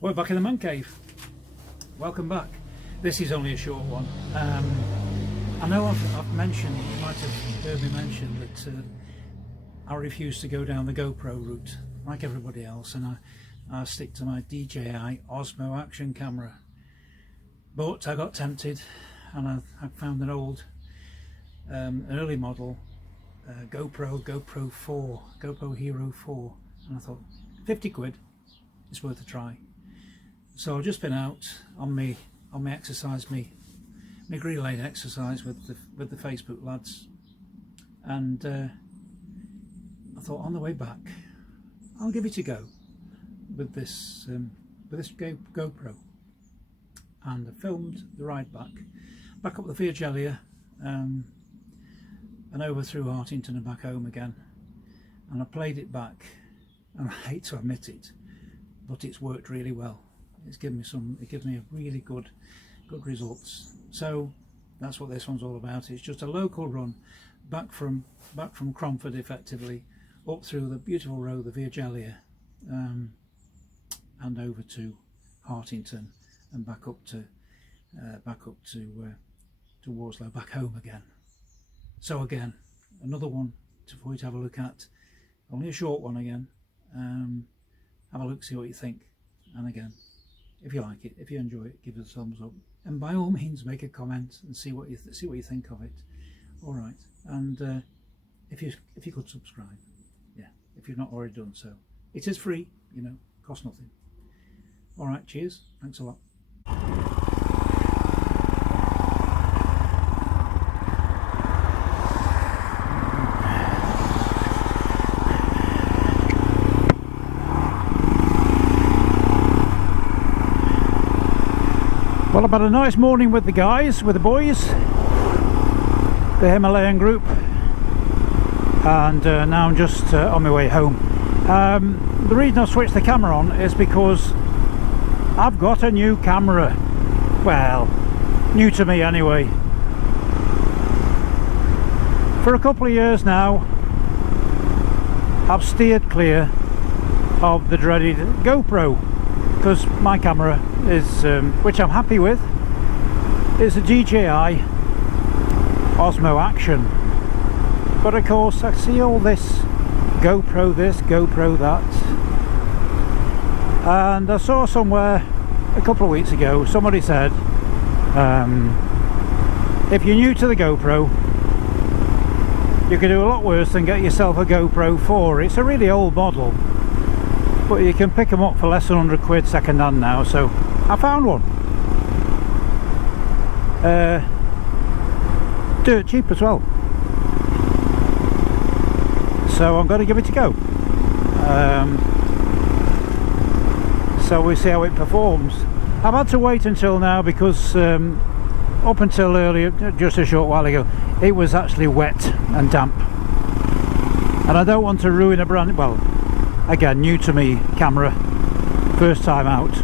We're back in the man cave. Welcome back. This is only a short one. I know I've mentioned, you might have heard me mention that I refuse to go down the GoPro route like everybody else, and I stick to my DJI Osmo action camera. But I got tempted, and I found an old, an early model GoPro 4, GoPro Hero 4, and I thought 50 quid, it's worth a try. So I've just been out on my exercise, me Green Lane exercise with the Facebook lads, and I thought on the way back I'll give it a go with this GoPro, and I filmed the ride back up the Via Gellia, and over through Hartington and back home again, and I played it back, and I hate to admit it, but it's worked really well. It gives me a really good results. So that's what this one's all about. It's just a local run back from Cromford, effectively, up through the beautiful road, the Via Gellia, and over to Hartington, and back up to Warslow, back home again. So again, another one for you to have a look at. Only a short one again. Have a look, see what you think, and again, if you like it, if you enjoy it, give us a thumbs up, and by all means make a comment and see what you think of it. All right, and if you could subscribe, yeah, if you've not already done so. It is free, you know, costs nothing. All right, cheers, thanks a lot. Well, I've had a nice morning with the guys, with the boys, the Himalayan group, and now I'm just on my way home. The reason I switched the camera on is because I've got a new camera. Well, new to me anyway. For a couple of years now, I've steered clear of the dreaded GoPro, because my camera is, which I'm happy with, is a DJI Osmo Action. But of course I see all this GoPro this, GoPro that, and I saw somewhere a couple of weeks ago somebody said, if you're new to the GoPro, you can do a lot worse than get yourself a GoPro 4. It's a really old model, but you can pick them up for less than 100 quid second hand now, so I found one. Dirt cheap as well. So I'm going to give it a go. So we'll see how it performs. I've had to wait until now because up until earlier, just a short while ago, it was actually wet and damp. And I don't want to ruin a brand, well, again, new to me camera, first time out.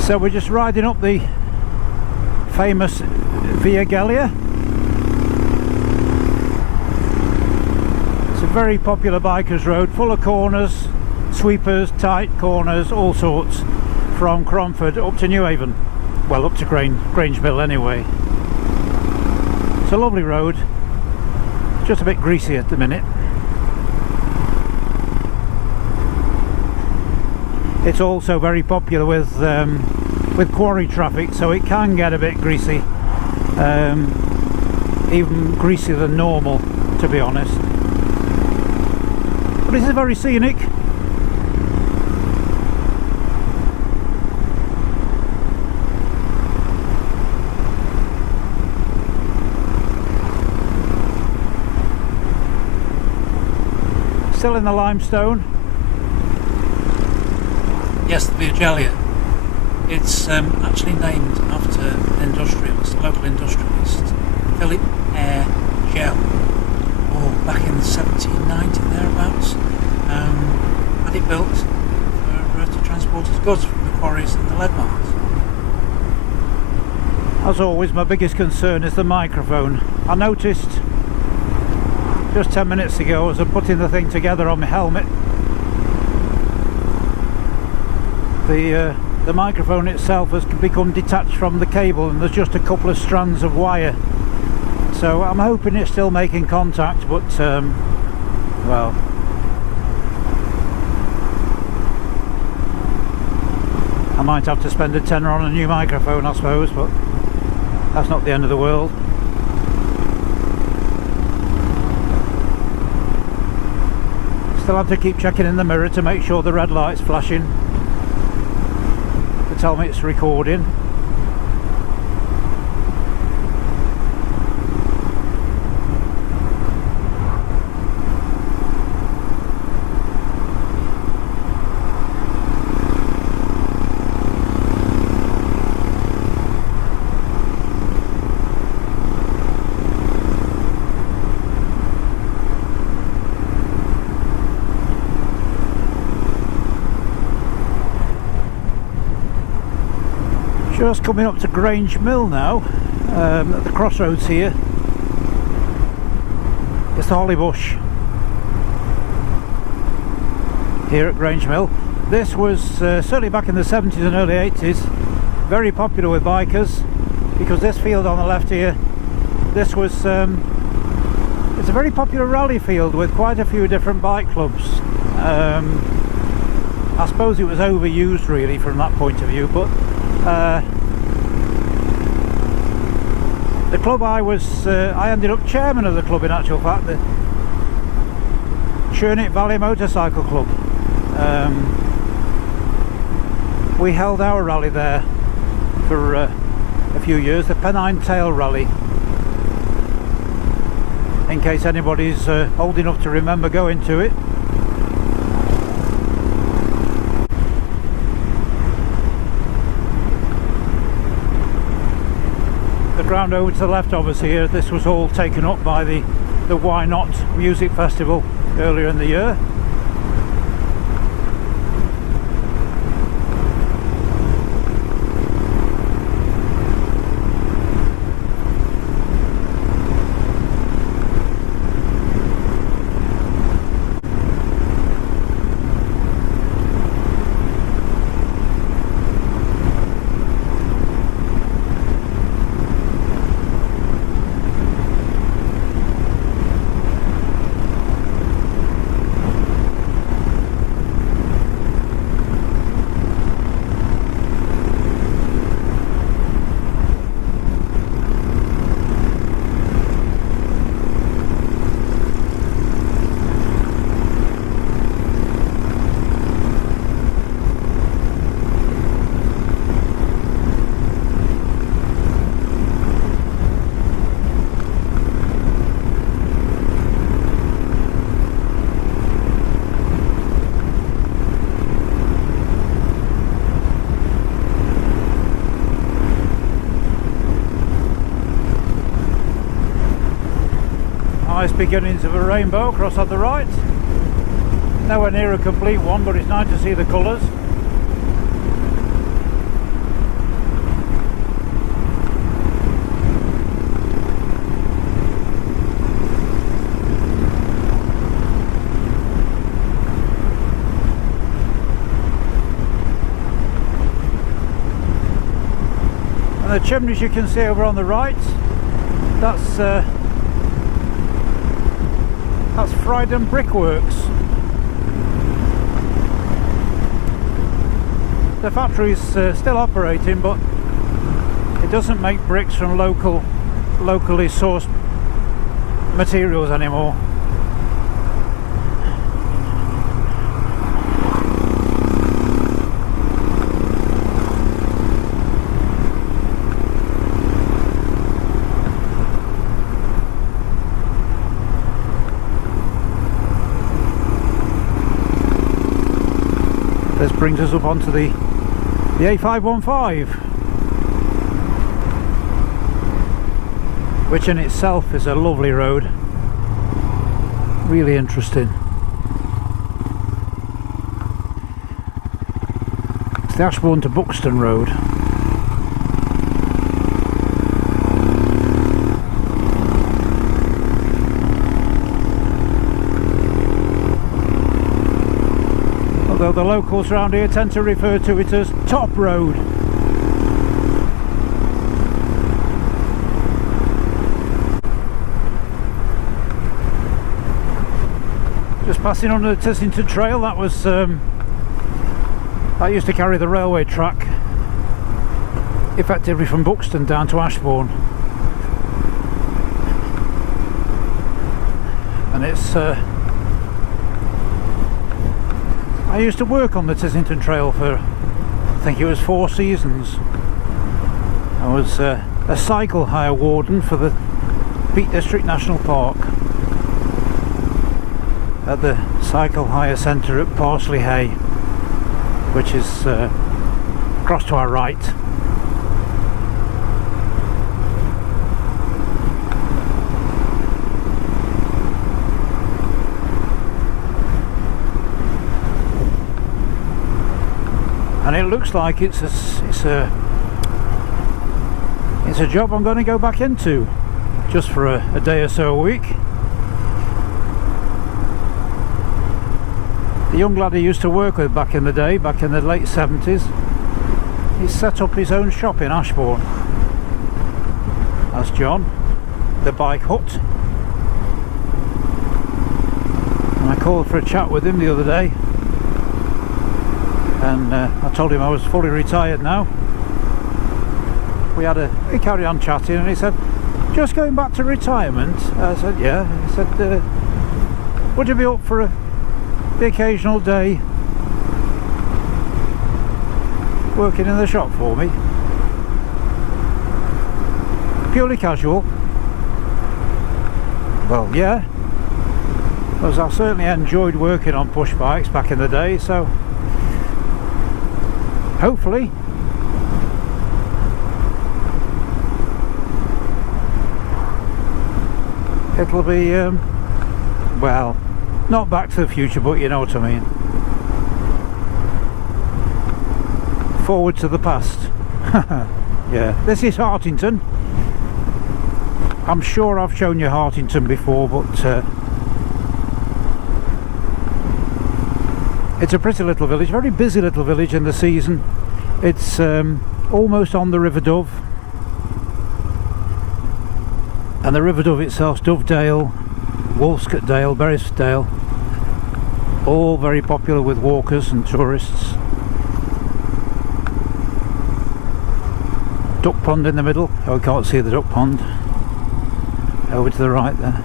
So we're just riding up the famous Via Gellia. It's a very popular bikers road, full of corners, sweepers, tight corners, all sorts, from Cromford up to Newhaven, well, up to Grange Mill anyway. It's a lovely road, just a bit greasy at the minute. It's also very popular with quarry traffic, so it can get a bit greasy, even greasier than normal, to be honest. But this is very scenic. Still in the limestone. Yes, the Via Gellia. It's actually named after an industrialist, a local industrialist, Philip Air Gell, or back in the 1790 thereabouts. Had it built to transport his goods from the quarries and the lead mines. As always, my biggest concern is the microphone. I noticed just 10 minutes ago as I'm putting the thing together on my helmet, the microphone itself has become detached from the cable and there's just a couple of strands of wire. So I'm hoping it's still making contact, but well, I might have to spend a tenner on a new microphone, I suppose, but that's not the end of the world. Still have to keep checking in the mirror to make sure the red light's flashing to tell me it's recording. Just coming up to Grange Mill now, at the crossroads here. It's the Holly Bush here at Grange Mill. This was certainly back in the 70s and early 80s very popular with bikers, because this field on the left here, this was it's a very popular rally field with quite a few different bike clubs. I suppose it was overused really from that point of view, but the club I ended up chairman of the club, in actual fact, the Churnick Valley Motorcycle Club. We held our rally there for a few years, the Pennine Tail Rally, in case anybody's old enough to remember going to it. Ground over to the left of us here, this was all taken up by the Why Not music festival earlier in the year. Nice beginnings of a rainbow across on the right. Nowhere near a complete one, but it's nice to see the colours. And the chimneys you can see over on the right, that's Frydon Brickworks. The factory's still operating, but it doesn't make bricks from locally sourced materials anymore. This brings us up onto the A515, which in itself is a lovely road, really interesting. It's the Ashbourne to Buxton Road. although the locals around here tend to refer to it as Top Road. Just passing on the Tissington Trail. That was I used to carry the railway track effectively from Buxton down to Ashbourne, and it's I used to work on the Tissington Trail for, I think it was 4 seasons. I was a cycle hire warden for the Peak District National Park at the cycle hire centre at Parsley Hay, which is across to our right. And it looks like it's a job I'm going to go back into just for a day or so a week. The young lad I used to work with back in the day, back in the late 70s, he set up his own shop in Ashbourne. That's John, the Bike Hut. And I called for a chat with him the other day, and I told him I was fully retired now. We carried on chatting, and he said, "Just going back to retirement?" I said, "Yeah." He said, "Would you be up for the occasional day working in the shop for me? Purely casual?" Well, yeah, because I certainly enjoyed working on push bikes back in the day, so hopefully it'll be well, not Back to the Future, but you know what I mean. Forward to the past. Yeah, this is Hartington. I'm sure I've shown you Hartington before, but it's a pretty little village, very busy little village in the season. It's almost on the River Dove, and the River Dove itself, Dovedale, Wolscotdale, Berrisdale, all very popular with walkers and tourists. Duck pond in the middle. Oh, I can't see the duck pond. Over to the right there.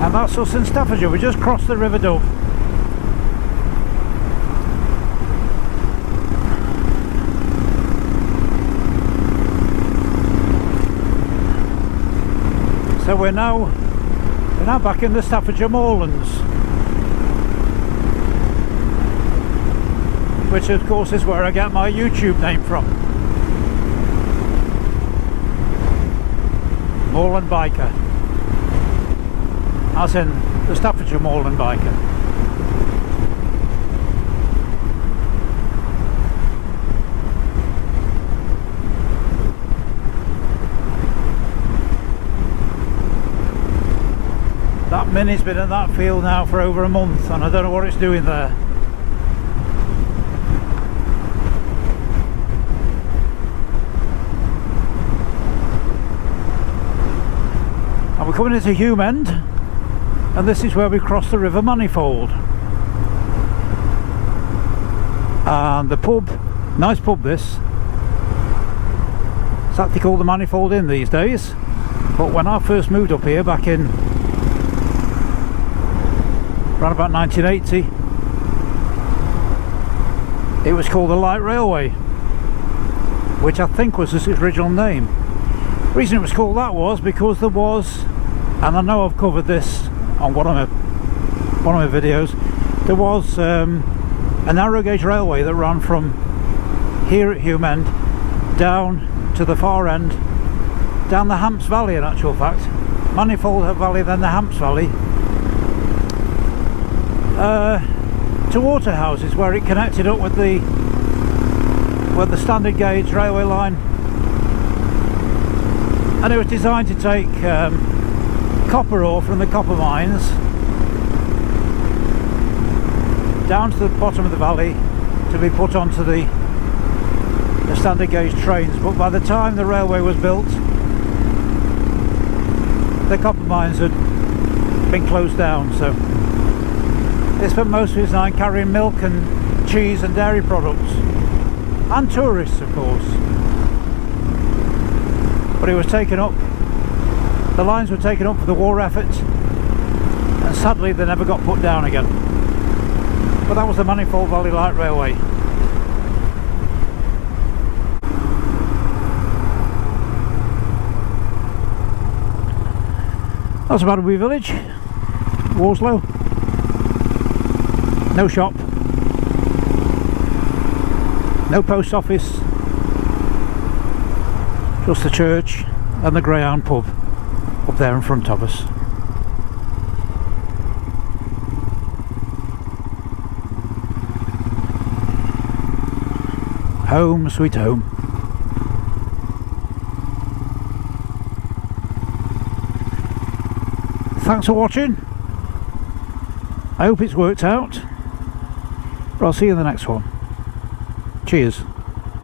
And that's us in Staffordshire. We just crossed the River Dove. So we're now back in the Staffordshire moorlands, which of course is where I get my YouTube name from. Moorland Biker. As in the Staffordshire Moorland Biker. That Mini's been in that field now for over a month, and I don't know what it's doing there. And we're coming into Hume End, and this is where we cross the River Manifold. And the pub, nice pub this. It's actually called the Manifold Inn these days, but when I first moved up here back in around about 1980, it was called the Light Railway, which I think was its original name. The reason it was called that was because there was, and I know I've covered this on one of my videos, there was a narrow gauge railway that ran from here at Hume End down to the far end down the Hamps Valley, in actual fact. Manifold Valley, then the Hamps Valley, to Waterhouses, where it connected up with the standard gauge railway line, and it was designed to take copper ore from the copper mines down to the bottom of the valley to be put onto the standard gauge trains. But by the time the railway was built, the copper mines had been closed down, so it spent most of its time carrying milk and cheese and dairy products, and tourists, of course. But it was taken up, the lines were taken up for the war effort, and sadly they never got put down again. But that was the Manifold Valley Light Railway. That's about a wee village, Worslow. No shop, no post office, just the church and the Greyhound pub up there in front of us. Home sweet home. Thanks for watching. I hope it's worked out. But I'll see you in the next one. Cheers.